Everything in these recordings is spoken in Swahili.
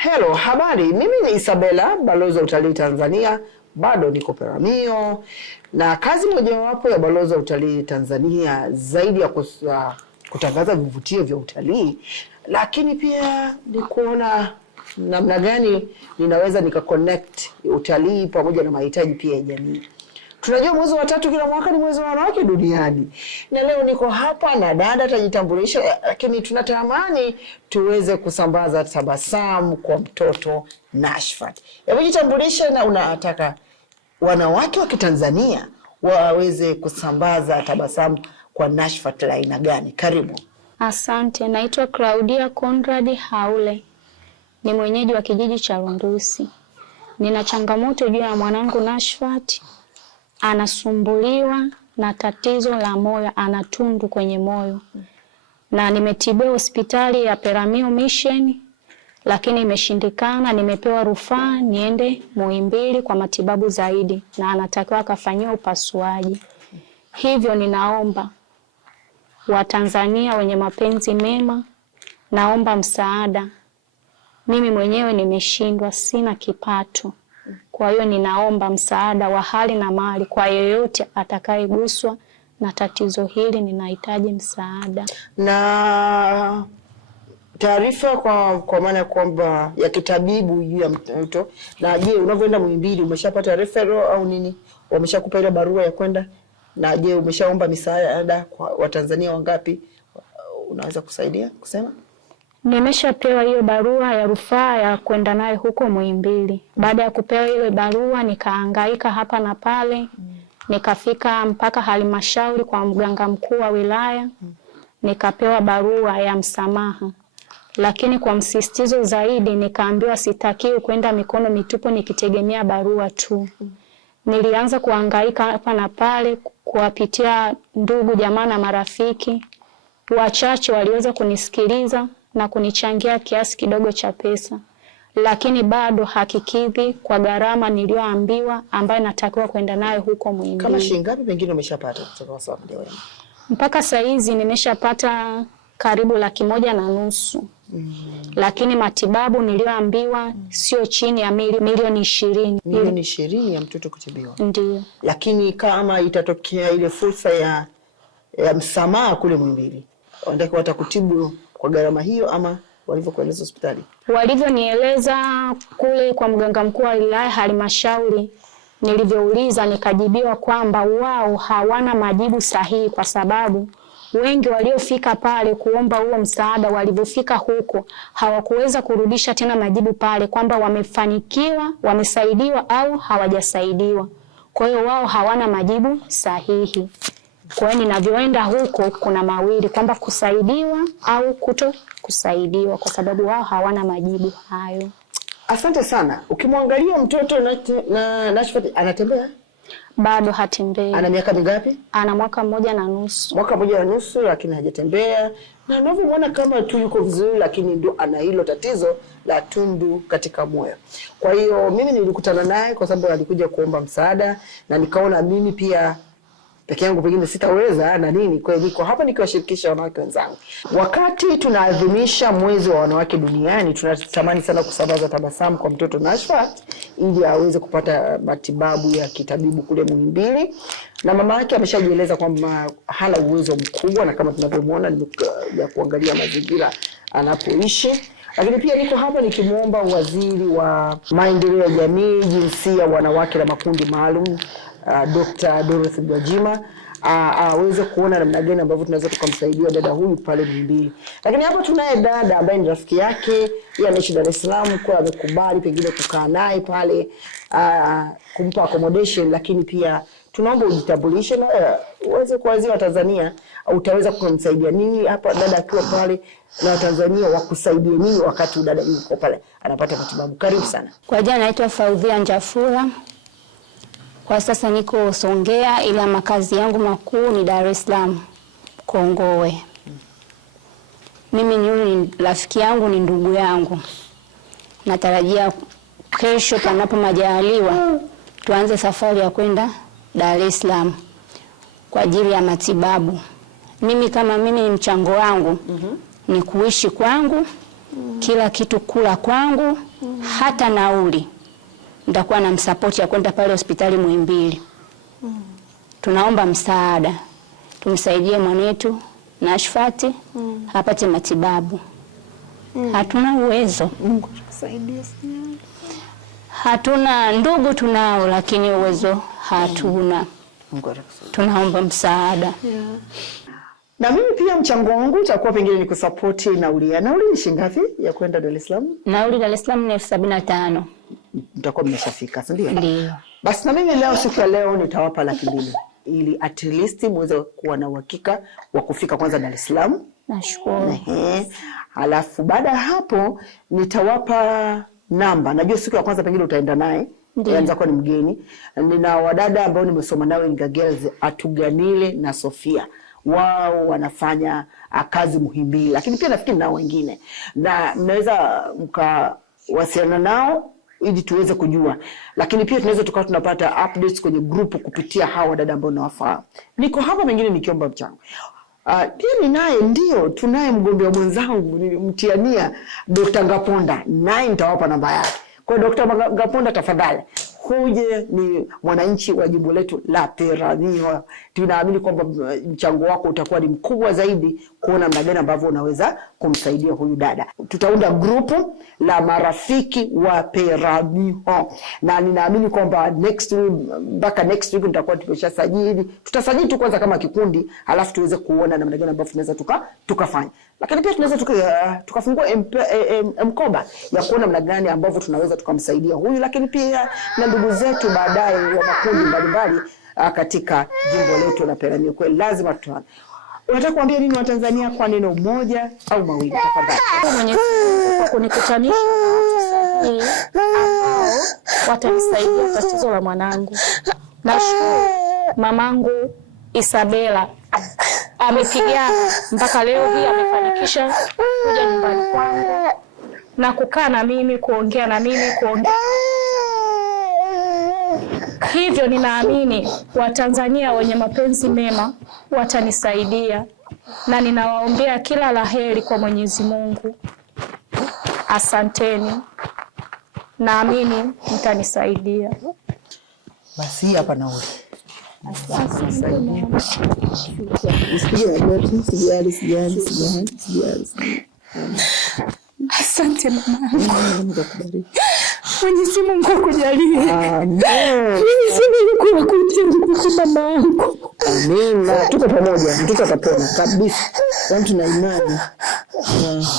Hello, habari. Mimi ni Isabella, balozi wa utalii Tanzania. Bado niko Peramiho, na kazi mojawapo ya balozi wa utalii Tanzania zaidi ya kutangaza vivutio vya utalii, lakini pia ni kuona namna gani ninaweza nika-connect utalii pamoja na mahitaji pia ya jamii. Tunajua mwezi wa 3 kila mwaka ni mwezi wa wanawake duniani. Na leo niko hapa na dada atajitambulisha, lakini tunatamani tuweze kusambaza tabasamu kwa mtoto Nashfat. Hebu jitambulishe, na unataka wanawake wa Kitanzania waweze kusambaza tabasamu kwa Nashfat la aina gani? Karibu. Asante, naitwa Claudia Conrad Haule. Ni mwenyeji wa kijiji cha Rundusi. Nina changamoto juu ya mwanangu Nashfat. Anasumbuliwa na tatizo la moyo, ana tundu kwenye moyo. Na nimetibiwa hospitali ya Peramiho Mission, lakini imeshindikana. Nimepewa rufaa niende Muhimbili kwa matibabu zaidi, na anatakiwa akafanyiwa upasuaji. Hivyo ninaomba Watanzania wenye mapenzi mema, naomba msaada. Mimi mwenyewe nimeshindwa, sina kipato. Kwa hiyo ninaomba msaada wa hali na mali kwa yeyote atakayeguswa na tatizo hili. Ninahitaji msaada. Na taarifa kwa maana kwamba ya kitabibu juu ya mtoto. Na je, unavyoenda Muhimbili umeshapata referral au nini? Wameshakupa ile barua ya kwenda? Na je, umeshaomba misaada kwa Watanzania wangapi? Unaweza kusaidia kusema? Nimeshapewa hiyo barua ya rufaa ya kwenda naye huko Muhimbili. Baada ya kupewa ile barua nikahangaika hapa na pale. Nikafika mpaka halmashauri kwa mganga mkuu wa wilaya. Nikapewa barua ya msamaha. Lakini kwa msisitizo zaidi nikaambiwa sitakiwi kwenda mikono mitupu nikitegemea barua tu. Nilianza kuhangaika hapa na pale kuwapitia ndugu jamaa na marafiki. Wachache waliweza kunisikiliza na kunichangia kiasi kidogo cha pesa, lakini bado hakikidhi kwa gharama niliyoambiwa ambayo natakiwa kwenda nayo huko Muhimbili. Kama shilingi ngapi pengine umeshapata kutoka kwa familia yako? Mpaka saa hizi nimeshapata karibu 150,000. Lakini matibabu niliyoambiwa sio chini ya milioni 20. Milioni 20 ya mtoto kutibiwa? Ndio. Lakini kama itatokea ile fursa ya msamaha kule Muhimbili, wanataka watakutibu kwa gharama hiyo ama walivyokueleza hospitali? Walivyonieleza kule kwa mganga mkuu wa wilaya halmashauri, nilivyouliza nikajibiwa kwamba wao hawana majibu sahihi, kwa sababu wengi waliofika pale kuomba huo msaada walivyofika huko hawakuweza kurudisha tena majibu pale kwamba wamefanikiwa, wamesaidiwa au hawajasaidiwa. Kwa hiyo wao hawana majibu sahihi. Kwa hiyo ninavyoenda huko kuna mawili, kwamba kusaidiwa au kuto kusaidiwa, kwa sababu wao hawana majibu hayo. Asante sana. Ukimwangalia mtoto na Nashfat anatembea? Bado hatembei. Ana miaka mingapi? Ana mwaka 1.5. Mwaka 1.5, lakini hajatembea. Na unavyomwona kama tu yuko vizuri, lakini ndio ana hilo tatizo la tundu katika moyo. Kwa hiyo mimi nilikutana naye kwa sababu alikuja kuomba msaada, na nikaona mimi pia peke yangu pengine sitaweza na nini. Kwa hiyo niko hapa nikiwashirikisha wanawake wenzangu. Wakati tunaadhimisha mwezi wa wanawake duniani, tunatamani sana kusambaza tabasamu kwa mtoto Nashfat ili aweze kupata matibabu ya kitabibu kule Muhimbili. Na mama yake ameshajieleza kwamba hana uwezo mkubwa, na kama tunavyomuona ya kuangalia mazingira anapoishi. Lakini pia niko hapa nikimuomba waziri wa maendeleo ya jamii, jinsia, wanawake na makundi maalum, Dr. Dorothy Gwajima, aweze kuona namna gani ambavyo tunaweza tukamsaidia dada huyu pale Muhimbili. Lakini hapa tunaye dada ambaye ni rafiki yake, yeye anaishi Dar es Salaam, kwa amekubali pengine kukaa naye pale, kumpa accommodation. Lakini pia tunaomba ujitambulishe na uweze kuwazia Watanzania utaweza kumsaidia nini hapa dada akiwa pale, na Watanzania wakusaidie nini wakati dada yuko pale anapata matibabu. Karibu sana. Kwa jina naitwa Faudhia Njafura. Kwa sasa niko Songea, ila makazi yangu makuu ni Dar es Salaam, Kongowe. Mimi ni rafiki yangu, ni ndugu yangu. Natarajia kesho panapo majaliwa tuanze safari ya kwenda Dar es Salaam kwa ajili ya matibabu. Mimi kama mimi mchango wangu ni kuishi kwangu kila kitu kula kwangu, hata nauli nitakuwa na msapoti ya kwenda pale hospitali Muhimbili. Tunaomba msaada, tumsaidie mwanetu Nashfati apate matibabu. Hatuna uwezo. Mungu tusaidie sana. Hatuna ndugu, tunao lakini uwezo hatuna. Mungu atakusaidia. Tunaomba msaada. Na mimi pia mchango wangu utakuwa pengine ni kusapoti nauli. Nauli ni shilingi ngapi ya kwenda Dar es Salaam? Nauli Dar es Salaam ni 75,000. Mtakuwa mmeshafika, si ndio? Ndio. Basi na mimi leo, siku ya leo nitawapa 200,000 ili at least muweze kuwa na uhakika wa kufika kwanza Dar es Salaam. Nashukuru. Alafu baada ya hapo nitawapa namba. Najua siku ya kwanza pengine utaenda naye. Anza kwa ni mgeni. Nina wadada ambao nimesoma nao Inga Girls, Atuganile na Sofia. Wao wanafanya kazi Muhimbili, lakini pia nafikiri nao wengine. Na mnaweza mkawasiliana nao ili tuweze kujua. Lakini pia tunaweza tukawa tunapata updates kwenye group kupitia hawa dada ambao nawafahamu. Niko hapa mengine nikiomba mchango. Pia tunaye mgombea mwenzangu mtiania Dr. Ngaponda, naye nitawapa namba yake. Kwa Dr. Ngaponda, tafadhali huje, ni mwananchi wa jimbo letu la Peramiho. Tunaamini kwamba mchango wako utakuwa ni mkubwa zaidi kuona namna gani ambavyo unaweza kumsaidia huyu dada. Tutaunda grupu la marafiki wa Peramiho na ninaamini kwamba next week tutakuwa tumeshasajili. Tutasajili tu kwanza kama kikundi, alafu tuweze kuona namna gani ambavyo tunaweza tukafanya. Lakini pia tunaweza tukafungua mkoba ya kuona namna gani ambavyo tunaweza tukamsaidia huyu, lakini pia na ndugu zetu baadaye wa makundi mbalimbali katika jimbo letu la Peramiho. Kwa lazima tuone. Unataka kuambia nini Watanzania kwa neno moja au mawili tafadhali? Mwenyezi Mungu kunikutanisha ambao watanisaidia tatizo la mwanangu. Nashukuru mamangu Isabela amepigana mpaka leo hii amefanikisha kuja nyumbani kwangu na kukaa na mimi, kuongea na mimi, hivyo ninaamini Watanzania wenye mapenzi mema watanisaidia na ninawaombea kila laheri kwa Mwenyezi Mungu. Asanteni. Naamini mtanisaidia. Basi hapa nauli. Asante mama. Mungu akubariki. Mwenyezi Mungu akujalie. Amen. Mwenyezi Mungu akujalie mama wangu. Amen. Tuko pamoja, mtoto atapona kabisa. Kwani tuna imani.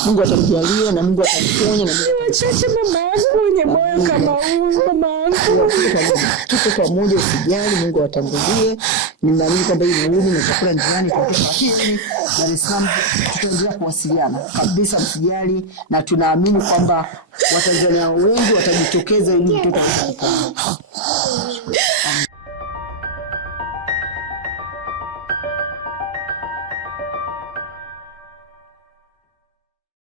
Mungu atamjalia na Mungu atamponya na achache mama yangu mwenye moyo kama huu mama wangu. Tuko pamoja, usijali, Mungu atamjalia. Ninaamini kwamba hii nauli na chakula njiani kwa hili Dar es Salaam tutaendelea kuwasiliana kabisa, msijali, na tunaamini kwamba Watanzania wengi watajitokeza ili mtoto apone.